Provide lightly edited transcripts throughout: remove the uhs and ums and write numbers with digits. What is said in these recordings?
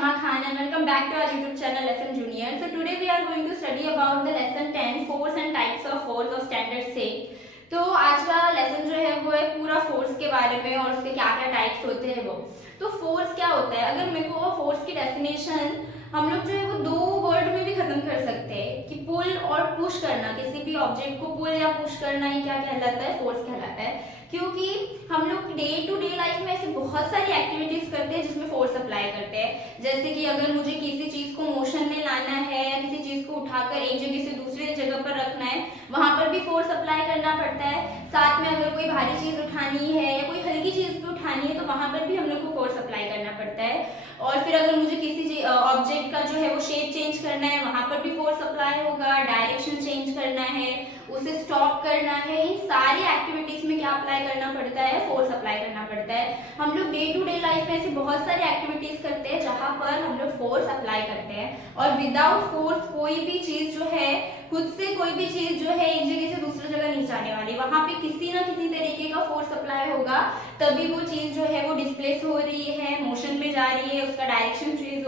Shama Khan and welcome back to our YouTube channel Lesson Junior. So today we are going to study about the lesson 10 force and types of force of standard 6. तो आज का lesson जो है वो है पूरा force के बारे में और उसके क्या क्या टाइप्स होते हैं वो। तो फोर्स क्या होता है, अगर मेरे को फोर्स की डेफिनेशन हम लोग जो है वो दो वर्ड में भी खत्म कर सकते हैं कि पुल और पुश करना, किसी भी ऑब्जेक्ट को पुल या पुश करना ही क्या कहलाता है, फोर्स कहलाता है। क्योंकि हम लोग डे टू डे लाइफ में ऐसे बहुत सारी एक्टिविटीज करते हैं जिसमें फोर्स अप्लाई करते हैं। जैसे कि अगर मुझे किसी चीज को मोशन में लाना है या किसी चीज को उठाकर एक जगह से दूसरी जगह पर रखना है, वहां पर भी फोर्स अप्लाई करना पड़ता है। साथ में अगर कोई भारी चीज उठानी है या कोई हल्की चीज भी उठानी है तो वहां पर भी हम लोग को फोर्स अप्लाई करना पड़ता है। और फिर अगर मुझे किसी ऑब्जेक्ट का जो है वो शेप चेंज करना है, वहां पर भी फोर्स अप्लाई होगा। डायरेक्शन चेंज करना है, उसे स्टॉप करना है, इन सारी एक्टिविटीज में क्या अप्लाई करना पड़ता है, फोर्स अप्लाई करना पड़ता है। हम लोग डे टू डे लाइफ में ऐसी बहुत सारी एक्टिविटीज करते हैं जहां पर हम लोग फोर्स अप्लाई करते हैं। और विदाउट फोर्स कोई भी चीज जो है, खुद से कोई भी चीज जो है एक जगह से दूसरी जगह नहीं जाने वाली, वहां पे किसी ना किसी तरीके का फोर्स अप्लाई होगा, तभी वो चीज जो है वो डिस्प्लेस हो रही है, मोशन में जा रही है, उसका डायरेक्शन चेंज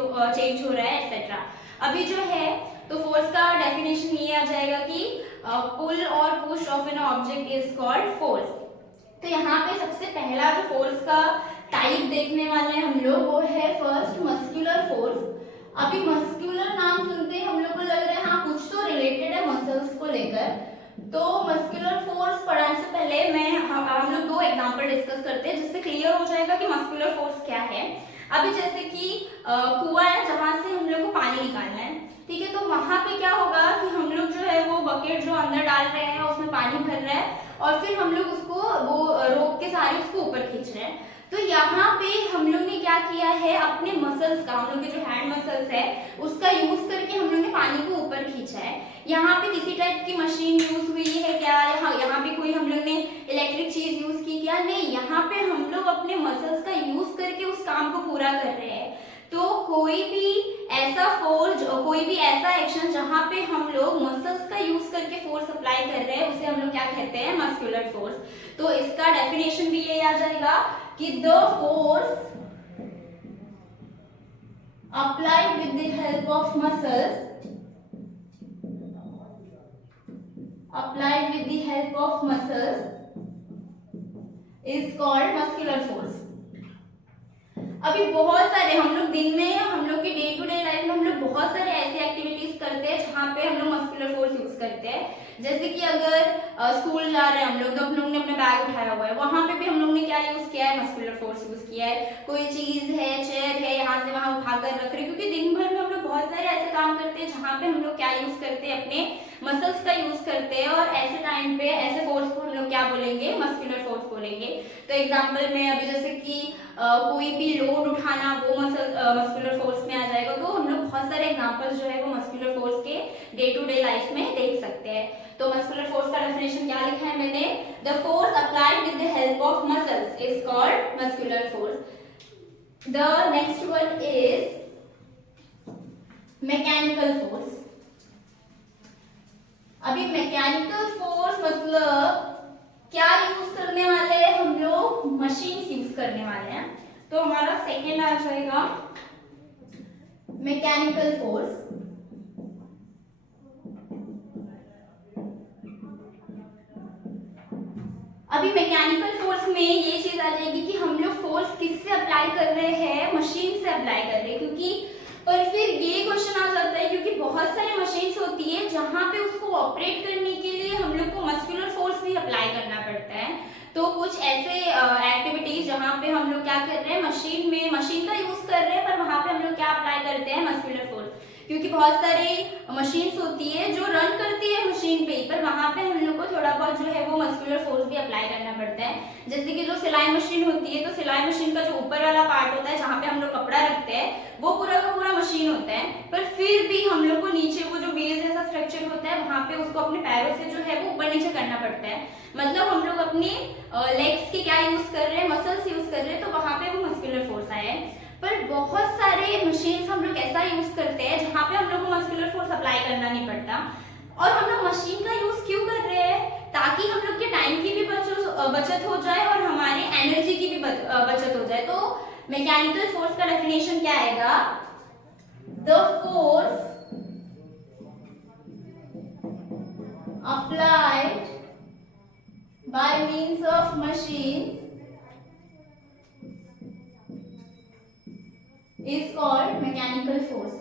हो रहा है एक्सेट्रा। अभी जो है तो फोर्स का डेफिनेशन ये आ जाएगा कि पुल और push of an object is called force. तो यहाँ पे सबसे पहला जो फोर्स का टाइप देखने वाले हैं हम लोग वो है फर्स्ट मस्कुलर फोर्स। अभी मस्कुलर नाम सुनते ही हम लोग को लग रहा है हाँ कुछ तो रिलेटेड है मसल्स को लेकर। तो मस्कुलर फोर्स पढ़ाने से पहले हम लोग दो एग्जांपल डिस्कस करते हैं जिससे क्लियर हो जाएगा कि मस्कुलर फोर्स क्या है। अभी जैसे कि कुआं है जहां से हम लोग को पानी निकालना है, ठीक है, तो वहां पे क्या होगा कि हम लोग जो है वो बकेट जो अंदर डाल रहे हैं उसमें पानी भर रहे हैं और फिर हम लोग उसको वो रोप के सहारे उसको ऊपर खींच रहे हैं। तो यहाँ पे हम लोग ने क्या किया है, अपने मसल्स का, हम लोग के जो हैंड मसल्स है उसका यूज करके हम लोग ने पानी को ऊपर खींचा है। यहाँ पे किसी टाइप की मशीन यूज हुई है क्या, यहाँ पे कोई हम लोग ने इलेक्ट्रिक चीज यूज की क्या, नहीं, यहाँ पे हम लोग अपने मसल्स का यूज करके उस काम को पूरा कर रहे हैं। तो कोई भी ऐसा फोर्स, कोई भी ऐसा एक्शन जहां पे हम लोग मसल्स का यूज करके फोर्स अप्लाई कर रहे हैं उसे हम लोग क्या कहते हैं, मस्कुलर फोर्स। तो इसका डेफिनेशन भी ये आ जाएगा कि the force applied with the help of muscles, applied with the help of muscles is called muscular force। अभी बहुत सारे हम लोग दिन में, हम लोग के डे टू डे लाइफ में हम लोग बहुत सारे ऐसी एक्टिविटीज करते हैं जहाँ पे हम लोग मस्कुलर फोर्स यूज करते हैं। जैसे कि अगर स्कूल जा रहे हैं हम लोग तो हम लोग ने अपना बैग उठाया हुआ है, वहां पे भी हम लोग ने क्या यूज किया है, मस्कुलर फोर्स यूज किया है। कोई चीज है, चेयर है, यहाँ से वहां उठाकर रख रहे, क्योंकि दिन भर में हम लोग बहुत सारे ऐसे काम करते हैं जहाँ पे हम लोग क्या यूज करते हैं, अपने मसल्स का यूज करते हैं। और ऐसे टाइम पे ऐसे फोर्स को हम लोग क्या बोलेंगे, मस्कुलर फोर्स बोलेंगे। तो एग्जाम्पल में अभी जैसे कि कोई भी लोड उठाना वो मस्कुलर फोर्स में आ जाएगा। तो हम लोग बहुत सारे एग्जांपल्स जो है वो मस्कुलर फोर्स के डे टू डे लाइफ में देख सकते हैं। तो मस्कुलर फोर्स का डेफिनेशन क्या लिखा है मैंने, the force applied with the help of muscles is called muscular force. The next one is mechanical force. अभी मैकेनिकल फोर्स मतलब क्या यूज करने वाले हैं हम लोग, मशीन्स यूज करने वाले हैं। तो हमारा सेकेंड आ जाएगा मैकेनिकल फोर्स। अभी मैकेनिकल फोर्स में ये चीज आ जाएगी कि हम लोग फोर्स किससे अप्लाई कर रहे हैं, मशीन से अप्लाई कर रहे हैं। क्योंकि और फिर ये क्वेश्चन आ जाता है क्योंकि बहुत सारी मशीन्स होती है जहां पे उसको ऑपरेट करने के लिए हम लोग को मस्कुलर फोर्स भी अप्लाई करना पड़ता है। तो कुछ ऐसे एक्टिविटीज जहां पे हम लोग क्या कर रहे हैं, मशीन का यूज कर रहे हैं, पर वहां पे हम लोग क्या अप्लाई करते हैं, मस्कुलर फोर्स। क्योंकि बहुत सारी मशीन्स होती है जो रन करती है मशीन पे, पर वहां पे हम लोग को थोड़ा बहुत जो है वो मस्कुलर फोर्स भी अप्लाई करना पड़ता है। जैसे कि जो सिलाई मशीन होती है तो सिलाई मशीन का जो ऊपर वाला पार्ट होता है जहाँ पे हम लोग कपड़ा रखते हैं वो पूरा का पूरा मशीन होता है, पर फिर भी हम लोग को नीचे वो जो व्हील जैसा स्ट्रक्चर होता है वहां पे उसको अपने पैरों से जो है वो ऊपर नीचे करना पड़ता है। मतलब हम लोग अपने लेग्स के क्या यूज कर रहे हैं, मसल्स यूज कर रहे हैं, तो वहां पे वो मस्कुलर फोर्स आया है। पर बहुत सारे मशीन्स हम लोग ऐसा यूज करते हैं जहाँ पे हम लोग को मस्कुलर फोर्स अप्लाई करना नहीं पड़ता। और हम लोग मशीन का यूज क्यों कर रहे हैं, ताकि हम लोग के टाइम की भी बचत हो जाए और हमारे एनर्जी की भी बचत हो जाए। तो मैकेनिकल फोर्स का डेफिनेशन क्या आएगा, the force applied by means of machine is called mechanical force.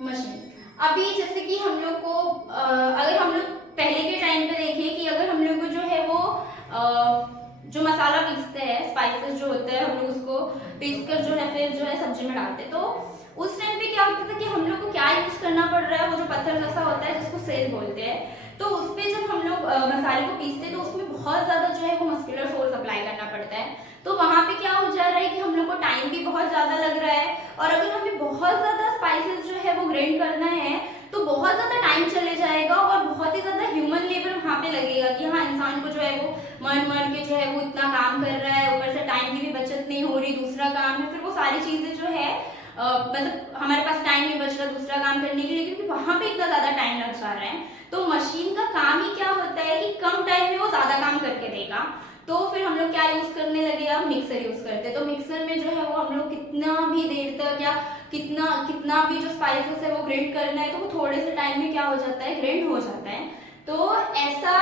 Machine. अभी जैसे कि हम लोग को अगर हम लोग पहले के टाइम पे देखें कि अगर हम लोग को जो है वो जो मसाला पीसते हैं, स्पाइसेस जो होते हैं, हम लोग उसको पीस कर जो है फिर जो है सब्जी में डालते हैं, तो उस टाइम पे क्या होता था कि हम लोग को क्या यूज करना पड़ रहा है, वो जो पत्थर जैसा होता है जिसको सेल बोलते हैं, तो उस पे जब हम लोग मसाले को पीसते हैं तो उसमें बहुत ज्यादा जो है वो मस्कुलर फोर्स अप्लाई करना पड़ता है। तो वहां पे क्या हो जा रहा है कि हम लोग को टाइम भी बहुत ज्यादा लग रहा है, और अगर हमें बहुत ज्यादा स्पाइसेस जो है वो ग्राइंड करना है तो बहुत ज्यादा टाइम चले जाएगा और बहुत ही ज्यादा ह्यूमन लेबर वहां पे लगेगा कि हाँ इंसान को जो है वो मर के जो है वो इतना काम कर रहा है, ऊपर से टाइम की भी बचत नहीं हो रही, दूसरा काम है, फिर वो सारी चीजें जो है मतलब हमारे पास टाइम नहीं बच रहा दूसरा काम करने के लिए, क्योंकि वहां पे इतना ज्यादा टाइम लग जा रहा है। तो मशीन का काम ही क्या होता है कि कम टाइम में वो ज्यादा काम करके देगा। तो फिर हम लोग क्या यूज करने लगे, अब मिक्सर यूज करते हैं। तो मिक्सर में जो है वो हम लोग कितना भी देर तक या कितना भी जो स्पाइसेस है वो ग्राइंड करना है तो वो थोड़े से टाइम में क्या हो जाता है, ग्राइंड हो जाता है। तो ऐसा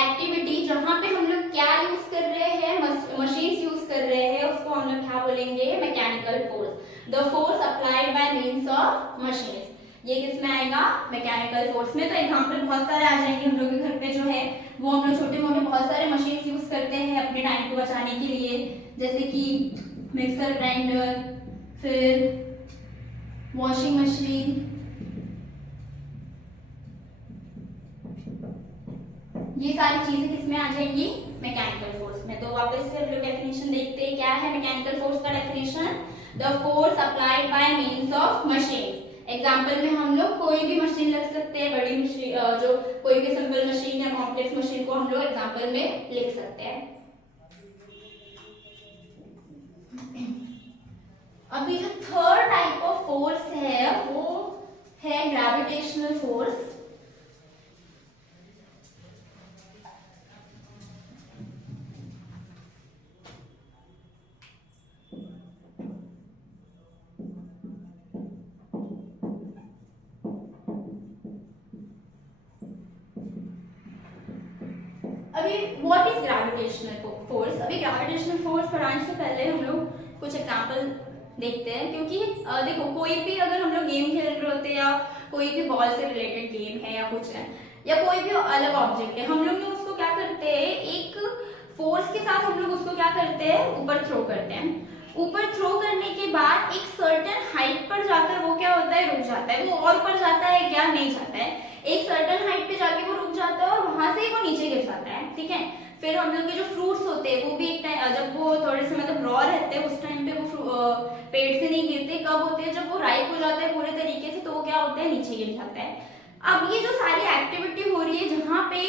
एक्टिविटी जहां पे हम लोग क्या यूज कर रहे हैं, मशीन्स यूज कर रहे हैं, उसको हम लोग क्या बोलेंगे, mechanical force, the force applied by means of machines. ये किस में आएगा, मैकेनिकल फोर्स में। तो एग्जांपल बहुत सारे आ जाएंगे हम लोग के घर पे जो है वो हम लोग छोटे मोटे बहुत सारे मशीन्स यूज करते हैं अपने टाइम को बचाने के लिए, जैसे कि मिक्सर ग्राइंडर, फिर वॉशिंग मशीन, ये सारी चीजें किसमें आ जाएंगी, मैकेनिकल फोर्स में। तो वापस से हम लोग डेफिनेशन देखते हैं, क्या है मैकेनिकल फोर्स का definition, the force applied by means of machine. Example में हम लोग कोई भी मशीन लग सकते हैं, बड़ी मशीन, जो कोई भी सिंपल मशीन या कॉम्प्लेक्स मशीन को हम लोग एग्जाम्पल में लिख सकते हैं। अभी जो थर्ड टाइप ऑफ फोर्स है वो है ग्रेविटेशनल फोर्स। अभी व्हाट इज ग्रेविटेशनल फोर्स, अभी ग्रेविटेशनल फोर्स पढ़ाने से पहले हम लोग कुछ एग्जांपल देखते हैं, क्योंकि देखो कोई भी अगर हम लोग गेम खेल रहे होते हैं या कोई भी बॉल से रिलेटेड गेम है या कुछ है या कोई भी अलग ऑब्जेक्ट है, हम लोग ने उसको क्या करते हैं, एक फोर्स के साथ हम लोग उसको क्या करते हैं, ऊपर थ्रो करते हैं। ऊपर थ्रो करने के बाद एक सर्टेन हाइट पर जाकर वो क्या होता है, रुक जाता है। वो और ऊपर जाता है क्या, नहीं जाता है, एक सर्टेन हाइट पे जाके वो रुक जाता है और वहां से वो नीचे गिर जाता है, ठीक है। फिर हम लोग के जो फ्रूट्स होते हैं वो भी एक टाइम जब वो थोड़े से मतलब रॉ रहते हैं उस टाइम पे वो पेड़ से नहीं गिरते, कब होते हैं, जब वो राइप हो जाते हैं पूरे तरीके से, तो वो क्या होता है, नीचे गिर जाता है। अब ये जो सारी एक्टिविटी हो रही है जहाँ पे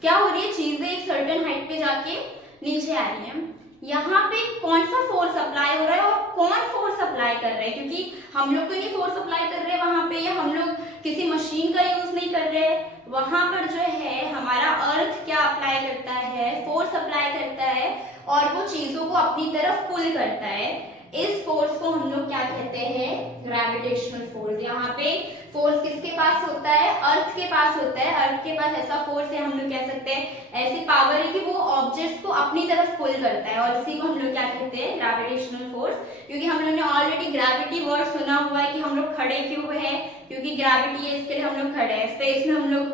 क्या हो रही है, चीजें एक सर्टेन हाइट पे जाके नीचे आ रही है, यहाँ पे कौन सा फोर्स अप्लाई हो रहा है और कौन फोर्स अप्लाई कर रहा है, क्योंकि हम लोग तो ये फोर्स अप्लाई कर रहे हैं वहां पे, या हम लोग किसी मशीन का यूज नहीं कर रहे, वहां पर जो है हमारा अर्थ क्या अप्लाई करता है, फोर्स अप्लाई करता है और वो चीजों को अपनी तरफ पुल करता है। इस फोर्स को हम लोग क्या कहते हैं, ग्रेविटेशनल फोर्स। यहाँ पे फोर्स किसके पास होता है, अर्थ के पास होता है। अर्थ के पास ऐसा फोर्स है, हम लोग कह सकते हैं ऐसी पावर है कि वो ऑब्जेक्ट्स को अपनी तरफ पुल करता है, और इसी को हम लोग क्या कहते हैं, ग्रेविटेशनल फोर्स। क्योंकि हम लोग ने ऑलरेडी ग्रेविटी वर्ड सुना हुआ है कि हम लोग खड़े क्यों है, क्योंकि ग्रेविटी है इसके लिए हम लोग खड़े हैं। स्पेस में हम लोग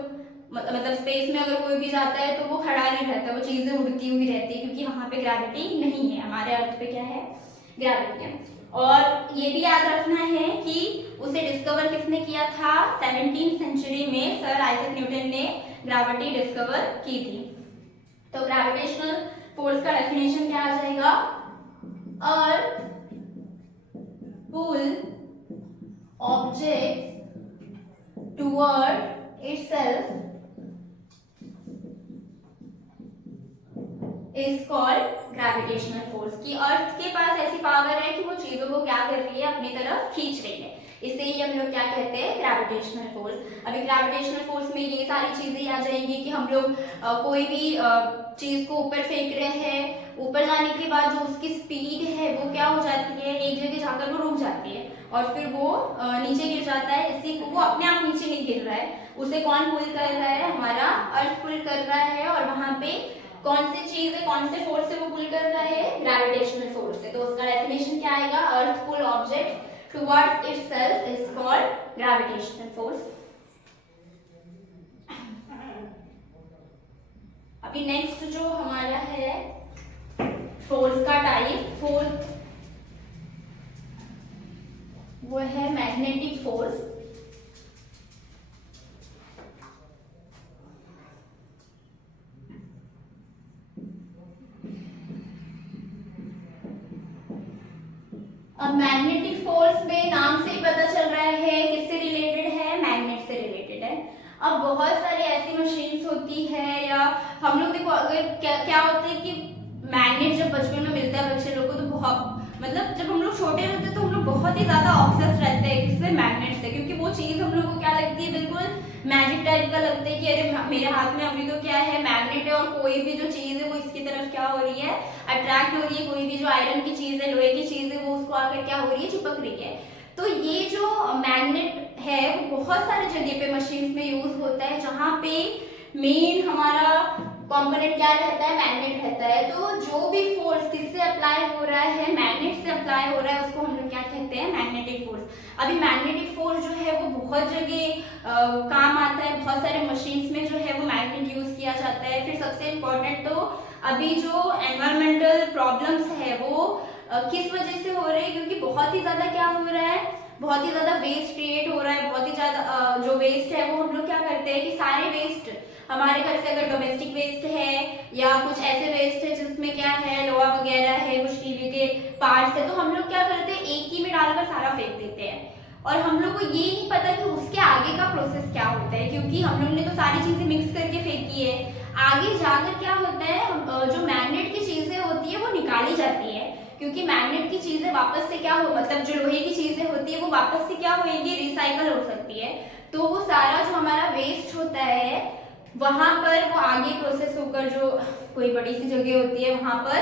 मतलब स्पेस में अगर कोई भी जाता है तो वो खड़ा नहीं रहता, वो चीजें उड़ती हुई रहती है, क्योंकि वहां पे ग्रेविटी नहीं है। हमारे अर्थ पे क्या है, ग्रेविटी है। और ये भी याद रखना है कि उसे डिस्कवर किसने किया था, 17वीं सेंचुरी में सर आइजैक न्यूटन ने ग्रेविटी डिस्कवर की थी। तो ग्रेविटेशनल फोर्स का डेफिनेशन क्या आ जाएगा, earth pull objects toward itself is called gravitational force. की अर्थ के पास ऐसी पावर है कि वो चीजों को क्या कर रही है, अपनी तरफ खींच रही है, इसे ही हम लोग क्या कहते हैं, ग्रेविटेशनल फोर्स। अभी ग्रेविटेशनल फोर्स में ये सारी चीजें आ जाएंगी कि हम लोग कोई भी चीज को ऊपर फेंक रहे हैं, ऊपर जाने के बाद जो उसकी स्पीड है वो क्या हो जाती है, एक जगह जाकर वो रुक जाती है और फिर वो नीचे गिर जाता है। इसी को वो अपने आप नीचे नहीं गिर रहा है, उसे कौन पुल कर रहा है, हमारा अर्थ पुल कर रहा है। और वहां पे कौन सी चीज है, कौन से फोर्स से वो पुल कर रहा है, ग्रेविटेशनल फोर्स से। तो उसका डेफिनेशन क्या आएगा, earth pull object towards itself is called gravitational force. अभी नेक्स्ट जो हमारा है फोर्स का टाइप, फोर्थ वो है मैग्नेटिक फोर्स। अब मैग्नेटिक फोर्स में नाम से ही पता चल रहा है किससे रिलेटेड है, मैग्नेट से रिलेटेड है। अब बहुत सारी ऐसी मशीन्स होती है या हम लोग देखो, अगर क्या होता है कि मैग्नेट जब बचपन में मिलता है बच्चे लोग को तो बहुत, मतलब जब हम लोग छोटे रहते हैं तो हम लोग बहुत ही ज्यादा ऑब्सेस्ड रहते हैं किससे, मैग्नेट से, क्योंकि वो चीज हम लोग को क्या लगती है, बिल्कुल मैजिक टाइप का लगता है कि अरे मेरे हाथ में अभी तो क्या है, मैग्नेट है और कोई भी जो चीज है वो इसकी तरफ क्या हो रही है, अट्रैक्ट हो रही है। कोई भी जो आयरन की चीज है, लोहे की चीज है, वो उसको आकर क्या हो रही है, चिपक रही है। तो ये जो मैग्नेट है वो बहुत सारी जगह पे मशीन में यूज होता है, जहाँ पे मेन हमारा कंपोनेंट क्या रहता है, मैग्नेट रहता है। तो जो भी फोर्स किससे अप्लाई हो रहा है, मैग्नेट से अप्लाई हो रहा है, उसको हम लोग क्या कहते हैं, मैग्नेटिक फोर्स। अभी मैग्नेटिक फोर्स जो है वो बहुत जगह काम आता है, बहुत सारे मशीन्स में जो है वो मैग्नेट यूज किया जाता है। फिर सबसे इम्पोर्टेंट तो अभी जो एनवायरमेंटल प्रॉब्लम्स है वो किस वजह से हो रहे हैं, क्योंकि बहुत ही ज्यादा क्या हो रहा है, बहुत ही ज्यादा वेस्ट क्रिएट हो रहा है। बहुत ही ज्यादा जो वेस्ट है वो हम लोग क्या करते हैं कि सारे वेस्ट हमारे घर से, अगर डोमेस्टिक वेस्ट है या कुछ ऐसे वेस्ट है जिसमें क्या है, लोहा वगैरह है, कुछ टीवी के पार्ट्स है, तो हम लोग क्या करते हैं, एक ही में डालकर सारा फेंक देते हैं। और हम लोग को ये नहीं पता कि उसके आगे का प्रोसेस क्या होता है, क्योंकि हम लोग ने तो सारी चीजें मिक्स करके फेंकी है। आगे जाकर क्या होता है, जो मैग्नेट की चीजें होती है वो निकाली जाती है, क्योंकि मैग्नेट की चीजें वापस से क्या हो, मतलब जो लोहे की चीजें होती है वो वापस से क्या होगी, रिसाइकल हो सकती है। तो वो सारा जो हमारा वेस्ट होता है वहां पर वो आगे प्रोसेस होकर जो कोई बड़ी सी जगह होती है वहां पर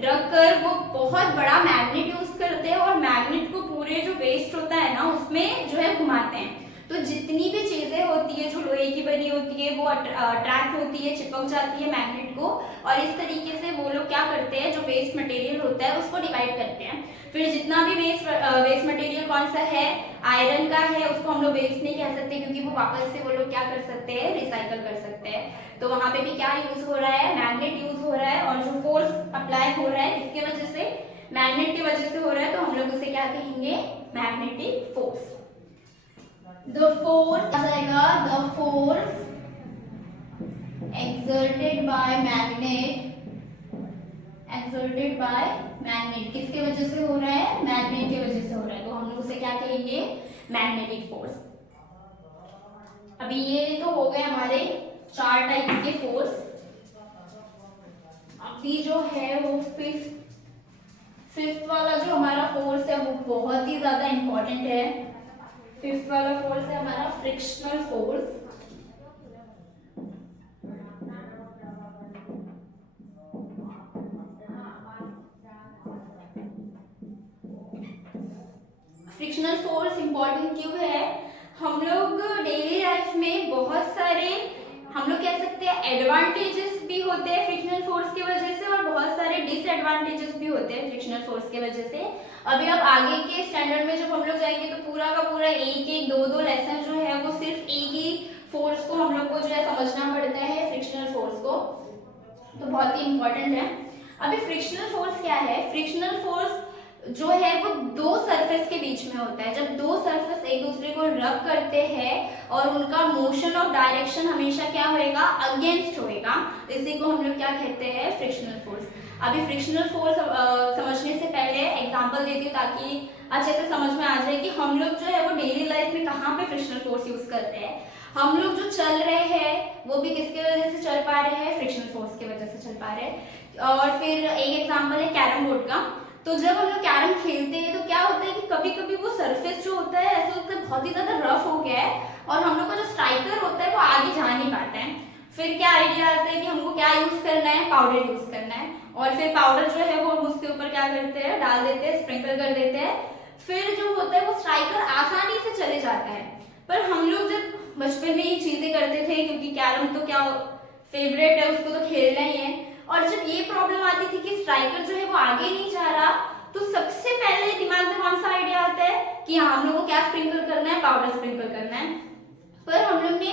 रखकर वो बहुत बड़ा मैग्नेट यूज करते हैं और मैग्नेट को पूरे जो वेस्ट होता है ना उसमें जो है घुमाते हैं। तो जितनी भी चीजें होती है जो लोहे की बनी होती है वो अट्रैक्ट होती है, चिपक जाती है मैग्नेट को, और इस तरीके से वो लोग क्या करते हैं, जो वेस्ट मटेरियल होता है उसको डिवाइड करते हैं। फिर जितना भी वेस्ट मटेरियल कौन सा है, आयरन का है, उसको हम लोग वेस्ट नहीं कह सकते, क्योंकि वो वापस से वो लोग क्या कर सकते हैं, रिसाइकल कर सकते हैं। तो वहां पे भी क्या यूज हो रहा है, मैग्नेट यूज हो रहा है। और जो फोर्स अप्लाई हो रहा है इसके वजह से, मैग्नेट की वजह से हो रहा है, तो हम लोग उसे क्या कहेंगे, मैग्नेटिक फोर्स। The force आ जाएगा, the force exerted by magnet, किसके वजह से हो रहा है, मैग्नेट की वजह से हो रहा है, तो हम लोग उसे क्या कहेंगे, मैग्नेटिक फोर्स। अभी ये तो हो गए हमारे 4 टाइप के फोर्स। अभी जो है वो फिफ्थ वाला जो हमारा फोर्स है वो बहुत ही ज्यादा इंपॉर्टेंट है। फिफ्थ वाला फोर्स है हमारा frictional force. Frictional force important क्यों है, हम लोग डेली लाइफ में बहुत सारे, हम लोग कह सकते हैं एडवांटेजेस भी होते हैं फ्रिक्शनल फोर्स की वजह से, और बहुत सारे डिसएडवांटेजेस भी होते हैं फ्रिक्शनल फोर्स की वजह से। अभी अब आगे के स्टैंडर्ड में जब हम लोग जाएंगे तो पूरा का पूरा एक दो लेसन जो है वो सिर्फ एक ही फोर्स को हम लोग को जो है समझना पड़ता है, फ्रिक्शनल फोर्स को, तो बहुत ही इंपॉर्टेंट है। अभी फ्रिक्शनल फोर्स क्या है, फ्रिक्शनल फोर्स जो है वो दो सरफेस के बीच में होता है। जब दो सरफेस एक दूसरे को रब करते हैं और उनका मोशन ऑफ डायरेक्शन हमेशा क्या होएगा, अगेंस्ट होएगा, इसी को हम लोग क्या कहते हैं, फ्रिक्शनल फोर्स। अभी फ्रिक्शनल फोर्स समझने से पहले एग्जांपल देती हूँ ताकि अच्छे से समझ में आ जाए कि हम लोग जो है वो डेली लाइफ में कहाँ पे फ्रिक्शनल फोर्स यूज करते हैं। हम लोग जो चल रहे हैं वो भी किसके वजह से चल पा रहे हैं, फ्रिक्शनल फोर्स की वजह से चल पा रहे हैं। और फिर एक एग्जांपल है कैरम बोर्ड का। तो जब हम लोग कैरम खेलते हैं तो क्या होता है कि कभी कभी वो सरफेस जो होता है ऐसा लगता है बहुत ही ज्यादा रफ हो गया है और हम लोग का जो स्ट्राइकर होता है वो आगे जा नहीं पाता है। फिर क्या आइडिया आता है कि हमको क्या यूज करना है, पाउडर यूज करना है, और फिर पाउडर जो है वो हम उसके ऊपर क्या करते हैं, डाल देते हैं, स्प्रिंकल कर देते हैं। फिर जो होता है वो स्ट्राइकर आसानी से चले जाता है। पर हम लोग जब बचपन में ये चीजें करते थे, क्योंकि कैरम तो क्या फेवरेट है, उसको तो खेलना ही है, और जब ये प्रॉब्लम आती थी कि स्ट्राइकर जो है वो आगे नहीं जा रहा, तो सबसे पहले दिमाग में कौन सा आइडिया आता है कि हाँ हम लोग को क्या स्प्रिंकल करना है, पाउडर स्प्रिंकल करना है। पर हम लोग ने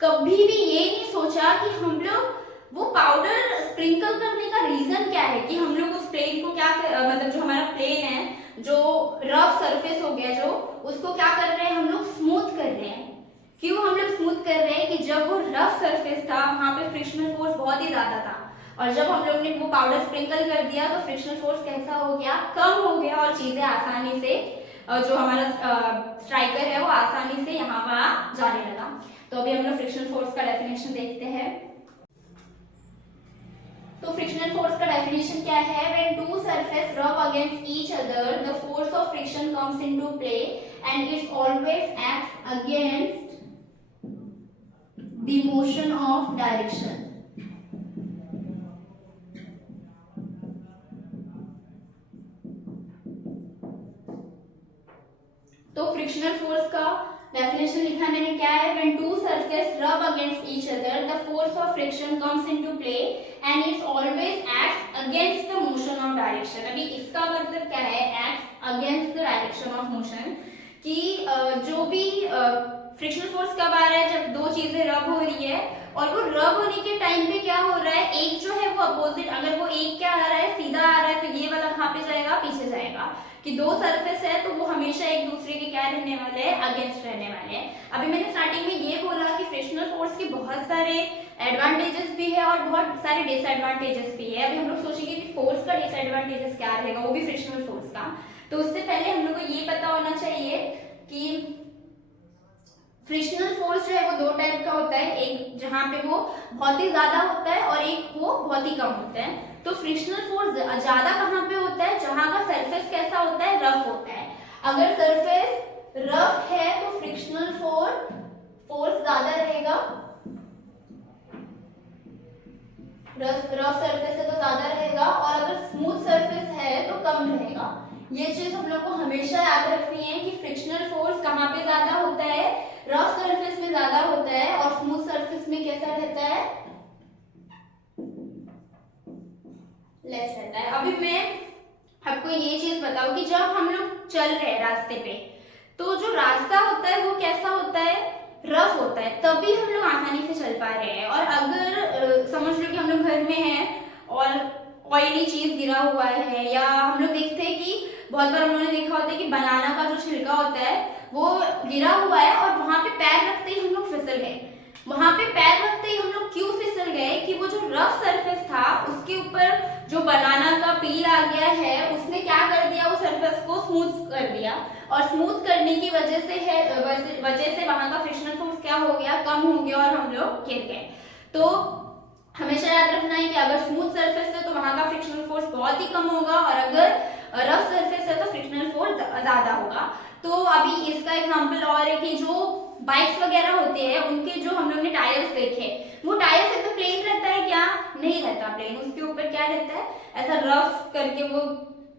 कभी भी ये नहीं सोचा कि हम लोग वो पाउडर स्प्रिंकल करने का रीजन क्या है, कि हम लोग उस प्लेन को क्या मतलब जो हमारा प्लेन है, जो रफ सरफेस हो गया जो, उसको क्या कर रहे हैं हम लोग, स्मूथ कर रहे हैं। क्यों हम लोग स्मूथ कर रहे हैं कि जब वो रफ सरफेस था वहां पे फ्रिक्शनल फोर्स बहुत ही ज्यादा था, और जब हम लोग ने वो पाउडर स्प्रिंकल कर दिया तो फ्रिक्शनल फोर्स कैसा हो गया, कम हो गया, और चीजें आसानी से जो हमारा स्ट्राइकर है वो आसानी से यहाँ वहां जाने लगा। तो अभी हम लोग फ्रिक्शनल फोर्स का डेफिनेशन देखते हैं। तो फ्रिक्शनल फोर्स का डेफिनेशन क्या है, व्हेन टू सरफेस रब against each other the force of friction comes into play and it always acts against the motion of direction. तो फ्रिक्शनल फोर्स का डेफिनेशन लिखा मैंने, क्या है, when two surfaces rub against each other the force of friction comes into play and it always acts against the motion of direction। अभी इसका मतलब क्या है, acts against the direction of motion, कि जो भी फ्रिक्शनल फोर्स कब आ रहा है, जब दो चीजें रब हो रही है, और वो रब होने के टाइम पे क्या हो रहा है, एक जो है वो अपोजिट, अगर वो एक क्या आ रहा है, सीधा आ रहा है, तो ये वाला कहाँ पे जाएगा, पीछे जाएगा। कि दो सरफेस है तो वो हमेशा एक दूसरे के क्या रहने वाले हैं, अगेंस्ट रहने वाले हैं। अभी मैंने स्टार्टिंग में ये बोला कि फ्रिक्शनल फोर्स के बहुत सारे एडवांटेजेस भी है और बहुत सारे डिसएडवांटेजेस भी है। अभी हम लोग सोचेंगे कि फोर्स का डिसएडवांटेजेस क्या रहेगा, वो भी फ्रिक्शनल फोर्स का। तो उससे पहले हम लोग को ये पता होना चाहिए कि फ्रिक्शनल फोर्स जो है वो दो टाइप का होता है, एक जहां पे वो बहुत ही ज्यादा होता है और एक वो बहुत ही कम होता है। तो फ्रिक्शनल फोर्स ज्यादा कहाँ पे होता है, जहां का सरफेस कैसा होता है, रफ होता है। अगर सरफेस रफ है तो फ्रिक्शनल फोर्स ज्यादा रहेगा, रफ सरफेस है तो ज्यादा रहेगा, और अगर स्मूथ सरफेस है तो कम रहेगा। ये चीज हम लोग को हमेशा याद रखनी है कि फ्रिक्शनल फोर्स कहाँ पे ज्यादा होता है, रफ सरफेस में ज्यादा होता है, और स्मूथ सरफेस में कैसा रहता है, लेस रहता है। अभी मैं आपको ये चीज बताऊं कि जब हम लोग चल रहे हैं रास्ते पे, तो जो रास्ता होता है वो कैसा होता है, रफ होता है, तभी हम लोग आसानी से चल पा रहे हैं। और अगर समझ लो कि हम लोग घर में हैं और ऑयली चीज गिरा हुआ है, या हम लोग देखते हैं कि बहुत बार हम लोगों ने देखा होता है कि बनाना का जो छिलका होता है वो गिरा हुआ है, और वहां पे पैर रखते ही हम लोग फिसल गए। वहां पे पैर रखते ही हम लोग क्यों फिसल गए, कि वो जो रफ सरफेस था उसके ऊपर जो बनाना का पील आ गया है, उसने क्या कर दिया, वो सरफेस को स्मूथ कर दिया, और स्मूथ करने की वजह से वहां का फ्रिक्शनल फोर्स क्या हो गया, कम हो गया, और हम लोग गिर गए। तो हमेशा याद रखना है कि अगर स्मूथ सरफेस है तो वहां का फ्रिक्शनल फोर्स बहुत ही कम होगा, और अगर रफ सरफेस है तो फ्रिक्शनल फोर्स ज्यादा होगा। तो अभी इसका एग्जांपल और है कि जो बाइक्स वगैरह होते हैं उनके जो हम लोग ने टायर्स देखे, वो टायर्स एकदम प्लेन रहता है क्या, नहीं रहता प्लेन, उसके ऊपर क्या रहता है, ऐसा रफ करके वो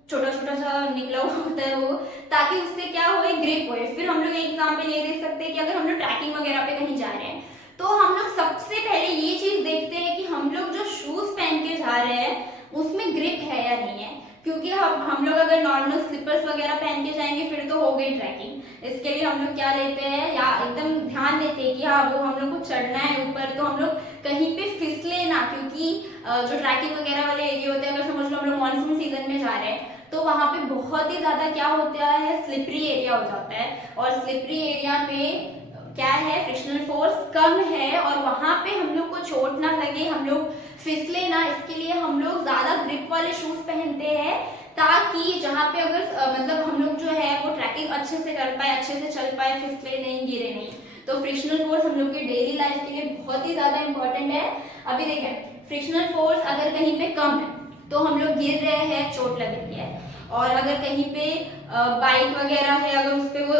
छोटा छोटा सा निकला हुआ होता है वो, ताकि उससे क्या होए, ग्रिप होए। फिर हम लोग एक एग्जांपल ये दे सकते हैं कि अगर हम लोग ट्रैकिंग वगैरह पे कहीं जा रहे हैं तो हम लोग सबसे पहले ये चीज देखते हैं कि हम लोग जो शूज पहन के जा रहे हैं उसमें ग्रिप है या नहीं है, क्योंकि हम लोग अगर नॉर्मल स्लीपर्स वगैरह पहन के जाएंगे फिर तो हो गई ट्रैकिंग। इसके लिए हम लोग क्या लेते हैं, या एकदम ध्यान देते हैं कि हाँ वो हम लोग को चढ़ना है ऊपर, तो हम लोग कहीं पे फिसले ना, क्योंकि जो ट्रैकिंग वगैरह वाले एरिया होते हैं, अगर समझ लो हम लोग मानसून सीजन में जा रहे हैं तो वहां पे बहुत ही ज्यादा क्या होता है, स्लिपरी एरिया हो जाता है, और स्लिपरी एरिया में क्या है, फ्रिक्शनल फोर्स कम है, और वहां पे हम लोग को चोट ना लगे, हम लोग फिसले ना, इसके लिए हम लोग ज्यादा ग्रिप वाले शूज पहनते हैं, ताकि जहाँ पे अगर मतलब हम लोग जो है वो ट्रैकिंग अच्छे से कर पाए, अच्छे से चल पाए, फिसले नहीं, गिरे नहीं। तो फ्रिक्शनल फोर्स हम लोग की डेली लाइफ के लिए बहुत ही ज्यादा इंपॉर्टेंट है। अभी देखें, फ्रिक्शनल फोर्स अगर कहीं पे कम है तो हम लोग गिर रहे हैं, चोट लग रही है। और अगर कहीं पे बाइक वगैरह है, अगर उस पे वो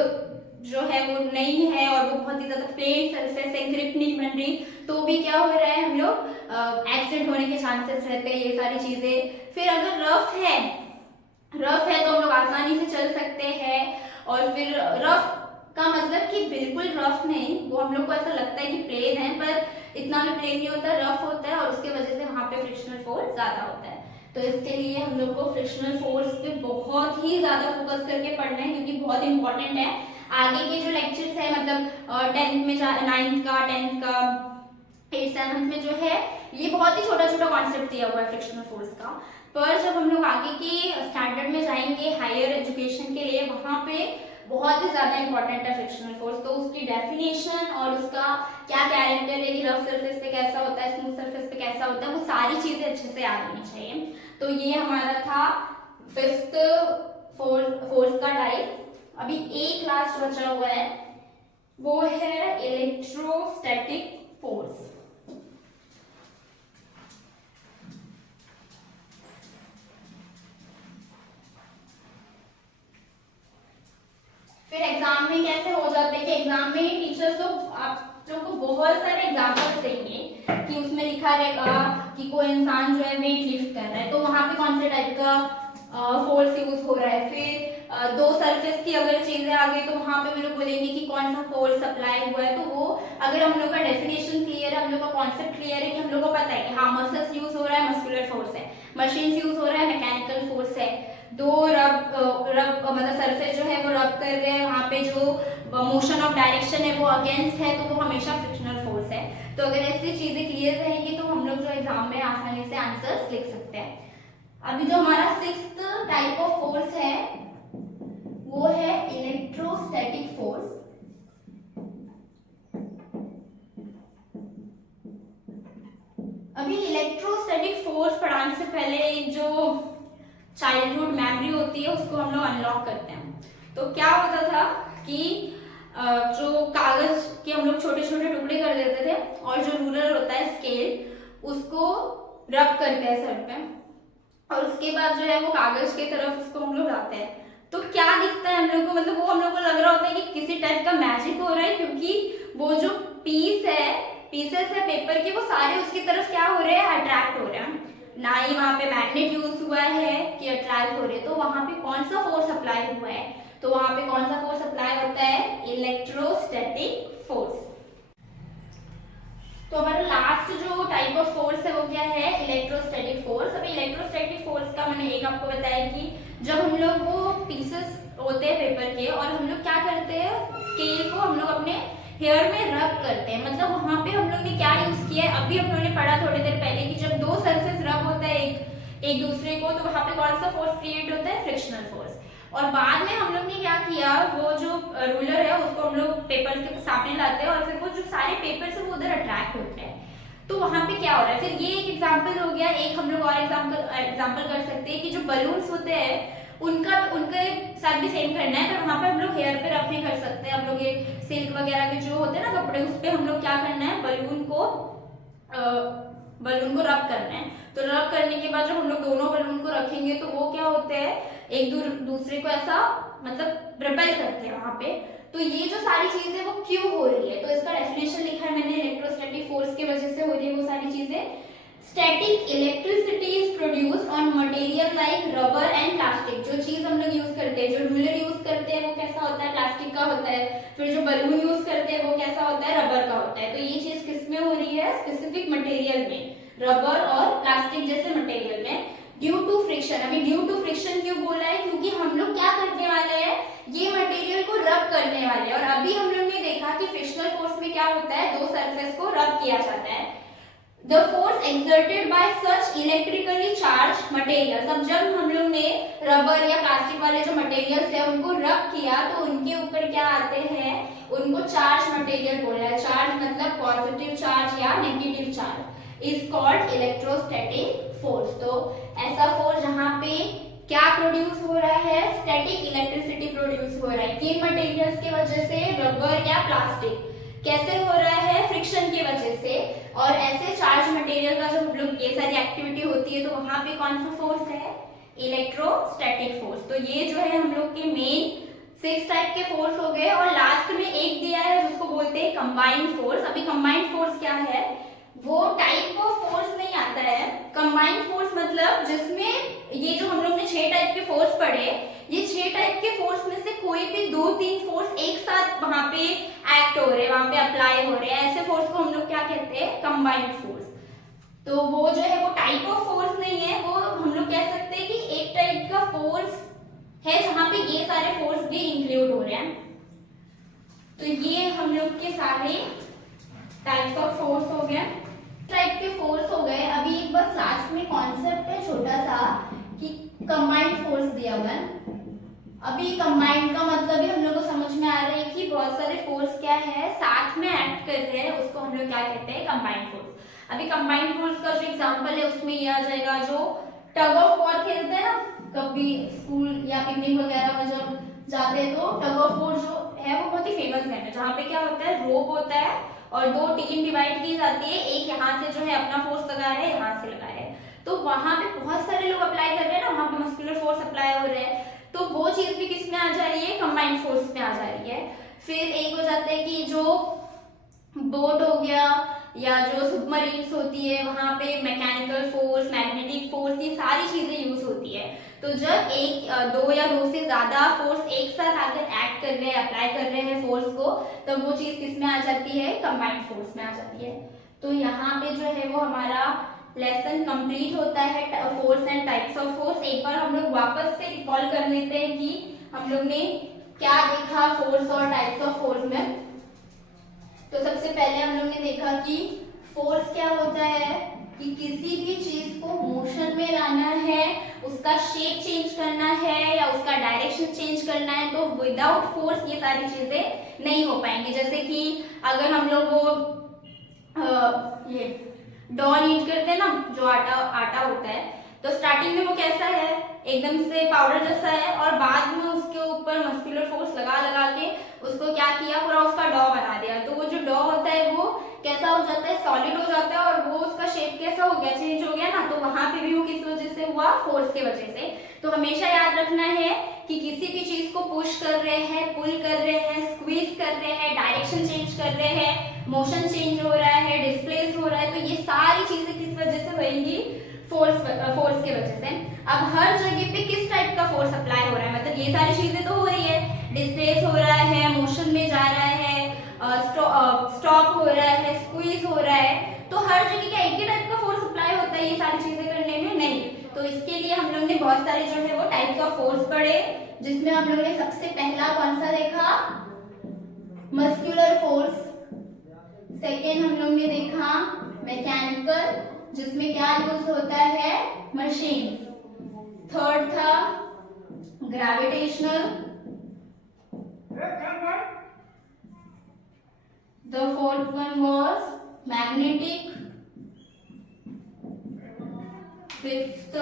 जो है वो नहीं है और वो बहुत ही ज्यादा प्लेन सरफेस है, ग्रिप नहीं बन रही, तो भी क्या हो रहा है, हम लोग एक्सीडेंट होने के चांसेस रहते हैं, ये सारी चीजें। फिर अगर रफ है तो हम लोग आसानी से चल सकते हैं। और फिर रफ का मतलब कि बिल्कुल रफ नहीं, वो हम लोग को ऐसा लगता है कि प्लेन है पर इतना भी प्लेन नहीं होता, रफ होता है और उसके वजह से वहां पे फ्रिक्शनल फोर्स ज्यादा होता है। तो इसके लिए हम लोग को फ्रिक्शनल फोर्स पे बहुत ही ज्यादा फोकस करके पढ़ना है, क्योंकि बहुत इंपॉर्टेंट है। आगे के जो लेक्चर्स है, मतलब 10th में 9th का 10th का 8th 7th में जो है, ये बहुत ही छोटा छोटा कॉन्सेप्ट दिया हुआ है फ्रिक्शनल फोर्स का। पर जब हम लोग आगे के स्टैंडर्ड में जाएंगे हायर एजुकेशन के लिए, वहां पे बहुत ही ज्यादा इंपॉर्टेंट है फ्रिक्शनल फोर्स। तो उसकी डेफिनेशन और उसका क्या कैरेक्टर है कि रफ सरफेस पे कैसा होता है, स्मूथ सरफेस पे कैसा होता है, वो सारी चीजें अच्छे से याद होनी चाहिए। तो ये हमारा था 5th फोर्स का टाइप। अभी एक लास्ट बचा हुआ है, वो है इलेक्ट्रोस्टैटिक फोर्स। फिर एग्जाम में कैसे हो जाते हैं कि एग्जाम में टीचर्स लोग आप लोग को बहुत सारे एग्जाम्पल्स देंगे कि उसमें लिखा रहेगा कि कोई इंसान जो है वेट लिफ्ट कर रहा है, तो वहां पे कौन से टाइप का फोर्स यूज हो रहा है। फिर दो सरफेस की अगर चीजें आ गई तो वहां पे वो लोग बोलेंगे कि कौन सा फोर्स अप्लाई हुआ है। तो वो अगर हम लोग का डेफिनेशन क्लियर है, हम लोग का कॉन्सेप्ट क्लियर है कि हम लोग को पता है कि हाँ मसल्स यूज हो रहा है, मस्कुलर फोर्स है, मशीन्स यूज हो रहा है, मैकेनिकल फोर्स है, दो रब मतलब सरफेस जो है वो रब कर रहे हैं, वहां पे जो मोशन ऑफ डायरेक्शन है वो अगेंस्ट है, तो वो हमेशा फ्रिक्शनल फोर्स है। तो अगर ऐसी चीजें क्लियर रहेंगी तो हम लोग जो एग्जाम में आसानी से आंसर्स लिख सकते हैं। अभी जो हमारा 6th टाइप ऑफ फोर्स है वो है इलेक्ट्रोस्टैटिक फोर्स। अभी इलेक्ट्रोस्टैटिक फोर्स पढ़ाने से पहले जो चाइल्डहुड मेमोरी होती है उसको हम लोग अनलॉक करते हैं। तो क्या होता था कि जो कागज के हम लोग छोटे छोटे टुकड़े कर देते थे और जो रूलर होता है स्केल उसको रब करते हैं सर पे, और उसके बाद जो है वो कागज की तरफ उसको हम लोग लाते हैं। तो क्या दिखता है हम लोग को, मतलब वो हम लोग को लग रहा होता है कि किसी टाइप का मैजिक हो रहा है, क्योंकि वो जो पीसेस है पेपर के, वो सारे उसकी तरफ क्या हो रहे हैं, अट्रैक्ट हो रहे हैं। ना ही वहां पे मैग्नेट यूज हुआ है कि अट्रैक्ट हो रहे, तो वहां पे कौन सा फोर्स अप्लाई हुआ है, तो वहां पे कौन सा फोर्स अप्लाई होता है, इलेक्ट्रोस्टैटिक फोर्स। तो हमारा लास्ट जो टाइप ऑफ फोर्स है वो क्या है, इलेक्ट्रोस्टैटिक फोर्स। अभी इलेक्ट्रोस्टैटिक फोर्स का मैंने एक आपको बताया कि जब हम लोग वो पीसेस होते हैं पेपर के और हम लोग क्या करते हैं, स्केल को हम लोग अपने हेयर में रब करते हैं, मतलब वहां पे हम लोग ने क्या यूज किया है, अभी हम लोगों ने पढ़ा थोड़ी देर पहले कि जब दो सरफेस रब होता है एक दूसरे को, तो वहां पे कौन सा फोर्स क्रिएट होता है, फ्रिक्शनल फोर्स। और बाद में हम लोग ने क्या किया, वो जो रूलर है उसको हम लोग पेपर के सामने लाते हैं और फिर वो जो सारे पेपर से वो उधर अट्रैक्ट होते हैं। तो वहां पे क्या हो रहा है, फिर ये एक एग्जांपल हो गया। एक हम लोग और एग्जांपल कर सकते हैं कि जो बलून्स होते हैं उनका साथ भी सेम करना है, पर वहां पर हम लोग हेयर पे रब नहीं कर सकते। हम लोग ये सिल्क वगैरह के जो होते हैं ना कपड़े, उस पे हम लोग क्या करना है, बलून को रब करना है। तो रब करने के बाद जब हम लोग दोनों बलून को रखेंगे तो वो क्या होते हैं, एक दूसरे को ऐसा मतलब रिपेल करते हैं वहां पे। तो ये जो सारी चीजें वो क्यों हो रही है, तो इसका डेफिनेशन लिखा है मैंने, इलेक्ट्रोस्टैटिक फोर्स की वजह से हो रही है वो सारी चीजें। Static electricity is produced on material like rubber and plastic. जो चीज हम लोग यूज करते हैं, जो रूलर यूज करते हैं वो कैसा होता है, प्लास्टिक का होता है। फिर जो बलून यूज करते हैं वो कैसा होता है, रबर का होता है। तो ये चीज किस में हो रही है, स्पेसिफिक मटेरियल में, रबर और प्लास्टिक जैसे मटेरियल में, ड्यू टू फ्रिक्शन। अभी ड्यू टू फ्रिक्शन क्यों बोला है, क्योंकि हम लोग क्या करने वाले हैं, ये मटेरियल को रब करने वाले हैं। और अभी हम लोग ने देखा कि फ्रिक्शनल फोर्स में क्या होता है, दो सरफेस को रब किया जाता है। The force exerted by such electrically charged materials। अब जब हम लोग ने रबर या प्लास्टिक वाले जो मटेरियल्स है उनको रब किया तो उनके ऊपर क्या आते हैं, उनको चार्ज मटेरियल बोला है। चार्ज मतलब पॉजिटिव चार्ज या negative charge, is called electrostatic force. तो ऐसा फोर्स जहां पे क्या प्रोड्यूस हो रहा है, स्टैटिक इलेक्ट्रिसिटी प्रोड्यूस हो रहा है किन मटेरियल्स की वजह से, रबर या प्लास्टिक कैसे हो रहा है, फ्रिक्शन की वजह से। और ऐसे चार्ज मटेरियल का जब हम लोग ये सारी एक्टिविटी होती है तो वहां पे कौन सा फोर्स है, इलेक्ट्रोस्टैटिक फोर्स। तो ये जो है हम लोग के मेन 6 टाइप के फोर्स हो गए। और लास्ट में एक दिया है जिसको बोलते हैं कंबाइंड फोर्स। अभी कंबाइंड फोर्स क्या है, वो टाइप ऑफ फोर्स नहीं आता है। कंबाइंड फोर्स मतलब जिसमें ये जो हम लोग ने 6 टाइप के फोर्स पढ़े, ये 6 टाइप के फोर्स में से कोई भी 2-3 फोर्स एक साथ वहां पे एक्ट हो रहे हैं, वहां पे अप्लाई हो रहे हैं, ऐसे फोर्स को हम लोग क्या कहते हैं, कंबाइंड फोर्स। तो वो जो है वो टाइप ऑफ फोर्स नहीं है, वो हम लोग कह सकते हैं कि एक टाइप का फोर्स है जहां पे ये सारे फोर्स भी इंक्लूड हो रहे हैं। तो ये हम लोग के सारे टाइप्स ऑफ फोर्स हो गए, टाइप के फोर्स हो गए। अभी एक बस लास्ट में कॉन्सेप्ट है छोटा सा कि कंबाइंड फोर्स दिया हुआ है। अभी कंबाइंड का मतलब ही हम लोग को समझ में आ रहा है कि बहुत सारे फोर्स क्या है, साथ में एक्ट कर रहे हैं, उसको हम लोग क्या कहते हैं, कंबाइंड फोर्स। अभी कंबाइंड फोर्स का जो एग्जांपल है उसमें ये आ जाएगा, जो टग ऑफ वॉर खेलते हैं ना, कभी स्कूल या पिकनिक वगैरह में जब जाते हैं तो टग ऑफ वॉर जो है वो बहुत ही फेमस गेम है, जहाँ पे क्या होता है, रोप होता है और 2 टीम डिवाइड की जाती है, एक यहाँ से जो है अपना फोर्स लगा रहा है, यहाँ से लगा रहा है। तो वहां पे बहुत सारे लोग अप्लाई कर रहे हैं ना, वहां पे मस्कुलर फोर्स अप्लाई हो रहा है, तो वो चीज भी किस में आ जा रही है, कंबाइंड फोर्स में आ जा रही है। फिर एक हो जाता है कि जो बोट हो गया या जो सबमरीन्स होती है, वहां पे मैकेनिकल फोर्स, मैग्नेटिक फोर्स, ये सारी चीजें यूज होती है। तो जब एक 2 या 2 से ज्यादा फोर्स एक साथ आकर एक्ट कर रहे हैं, अप्लाई कर रहे हैं फोर्स को, तब वो चीज किस में आ जाती है, कंबाइंड फोर्स में आ जाती है। तो यहाँ पे जो है वो हमारा लेसन कंप्लीट होता है, force and types of force. एक बार हम लोग वापस से रिकॉल कर लेते हैं कि हम लोग ने क्या देखा फोर्स और टाइप्स ऑफ फोर्स में। तो सबसे पहले हम लोग ने देखा कि फोर्स क्या होता है, कि किसी भी चीज को मोशन में लाना है, उसका शेप चेंज करना है या उसका डायरेक्शन चेंज करना है, तो विदाउट फोर्स ये सारी चीजें नहीं हो पाएंगी। जैसे कि अगर हम लोग वो ये डो नीड करते हैं ना, जो आटा होता है, तो स्टार्टिंग में वो कैसा है, एकदम से पाउडर जैसा है, और बाद में उसके ऊपर मस्कुलर फोर्स लगा लगा के उसको क्या किया, पूरा उसका डो बना दिया। तो वो जो डो होता है वो कैसा हो जाता है, सॉलिड हो जाता है, और वो उसका शेप कैसा हो गया, चेंज हो गया ना। तो वहां पे भी वो किस वजह से हुआ, फोर्स के वजह से। तो हमेशा याद रखना है कि किसी भी चीज को पुश कर रहे हैं, पुल कर रहे हैं, स्क्वीज कर रहे हैं, डायरेक्शन चेंज कर रहे हैं, मोशन चेंज हो रहा है, डिस्प्लेस हो रहा है, तो ये सारी चीजें किस वजह से होंगी, फोर्स के वजह से। अब हर जगह पे किस टाइप का फोर्स अप्लाई हो रहा है, मतलब ये सारी चीजें तो हो रही है, डिस्प्लेस हो रहा है, मोशन में जा रहा है, स्टॉप हो रहा है, स्क्वीज हो रहा है, तो हर जगह क्या एक ही टाइप का फोर्स अप्लाई होता है ये सारी चीजें करने में, नहीं। तो इसके लिए हम लोग ने बहुत सारे जो है वो टाइप्स ऑफ फोर्स पढ़े, जिसमें हम लोग ने सबसे पहला कौन सा देखा, मस्कुलर फोर्स। सेकेंड हम लोग ने देखा मैकेनिकल, जिसमें क्या यूज होता है, मशीन। थर्ड था gravitational. The fourth one was magnetic. Fifth,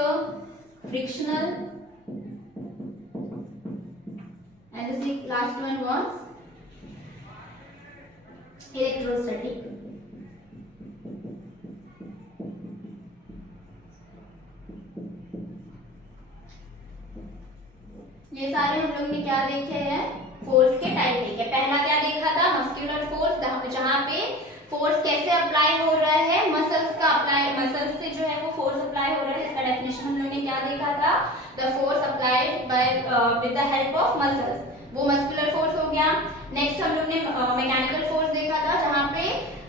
frictional. And the last one was electrostatic. ये सारे हम लोग ने क्या देखे हैं, फोर्स के टाइप देखे। पहला क्या देखा था, मस्कुलर फोर्स, जहां पे फोर्स कैसे अप्लाई हो रहा है, मसल्स का अप्लाई, मसल्स से जो है वो फोर्स अप्लाई हो रहा है। इसका डेफिनेशन हम लोग ने क्या देखा था, the force applied by with the help of muscles, वो मस्कुलर फोर्स हो गया। नेक्स्ट हम लोग ने मैकेनिकल फोर्स देखा था, जहां पे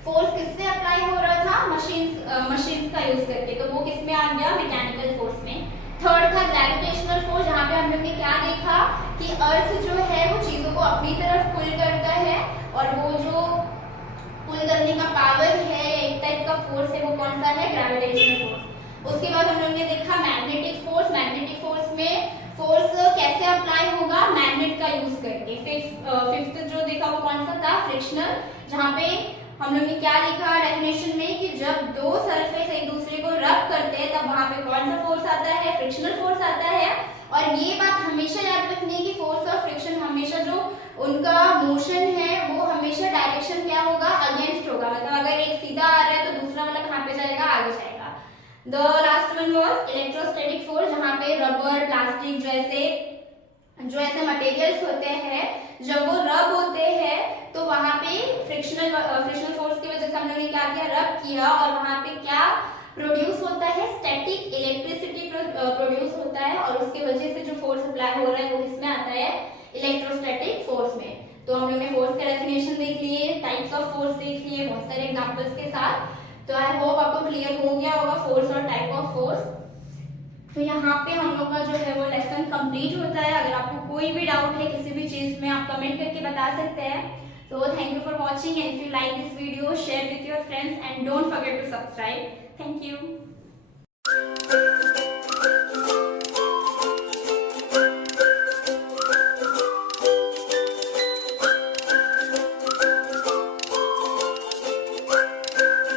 फोर्स किससे अप्लाई हो रहा था, मशीन्स का यूज करके, तो वो किस में आ गया, मैकेनिकल फोर्स में। थर्ड था ग्रेविटेशनल फोर्स, जहां पे हम लोग ने क्या देखा कि अर्थ जो है वो चीजों को अपनी तरफ पुल करता है, और वो जो पुल करने का पावर है, एक टाइप का फोर्स है, वो कौन सा है, ग्रेविटेशनल फोर्स। उसके बाद हम लोग ने देखा मैग्नेटिक फोर्स। मैग्नेटिक फोर्स में फोर्स कैसे अप्लाई होगा, मैग्नेट का यूज करके। फिफ्थ जो देखा वो कौन सा था, फ्रिक्शनल, जहां पे हम लोग ने क्या लिखा डेफिनेशन में कि जब दो सरफेस एक दूसरे को रब करते हैं तब वहां पे कौन सा फोर्स आता है, फ्रिक्शनल फोर्स आता है। और ये बात हमेशा याद रखनी है कि फोर्स और फ्रिक्शन हमेशा जो उनका मोशन है वो हमेशा डायरेक्शन क्या होगा, अगेंस्ट होगा। मतलब अगर एक सीधा आ रहा है तो दूसरा वाला कहाँ पे जाएगा, आगे जाएगा। The last one was electrostatic force, जहाँ पे रबर, प्लास्टिक जो ऐसे मटेरियल्स होते हैं, जब वो रब होते हैं तो वहां पे फ्रिक्शनल फोर्स की वजह से हम लोगों ने क्या किया, रब किया, और वहां पे क्या प्रोड्यूस होता है, स्टैटिक इलेक्ट्रिसिटी प्रोड्यूस होता है, और उसके वजह से जो फोर्स अप्लाई हो रहा है वो किसमें आता है, इलेक्ट्रोस्टैटिक फोर्स में। तो हम लोगों ने फोर्स का डेफिनेशन देख लिए, टाइप्स ऑफ फोर्स देख लिए बहुत सारे एग्जांपल्स के साथ। तो आई होप आपको क्लियर हो गया होगा फोर्स और टाइप ऑफ फोर्स। तो यहाँ पे हम लोग का जो है वो लेसन कंप्लीट होता है। अगर आपको कोई भी डाउट है किसी भी चीज में, आप कमेंट करके बता सकते हैं। तो thank you for watching, and if you like this video share with your friends and don't forget to subscribe. Thank you.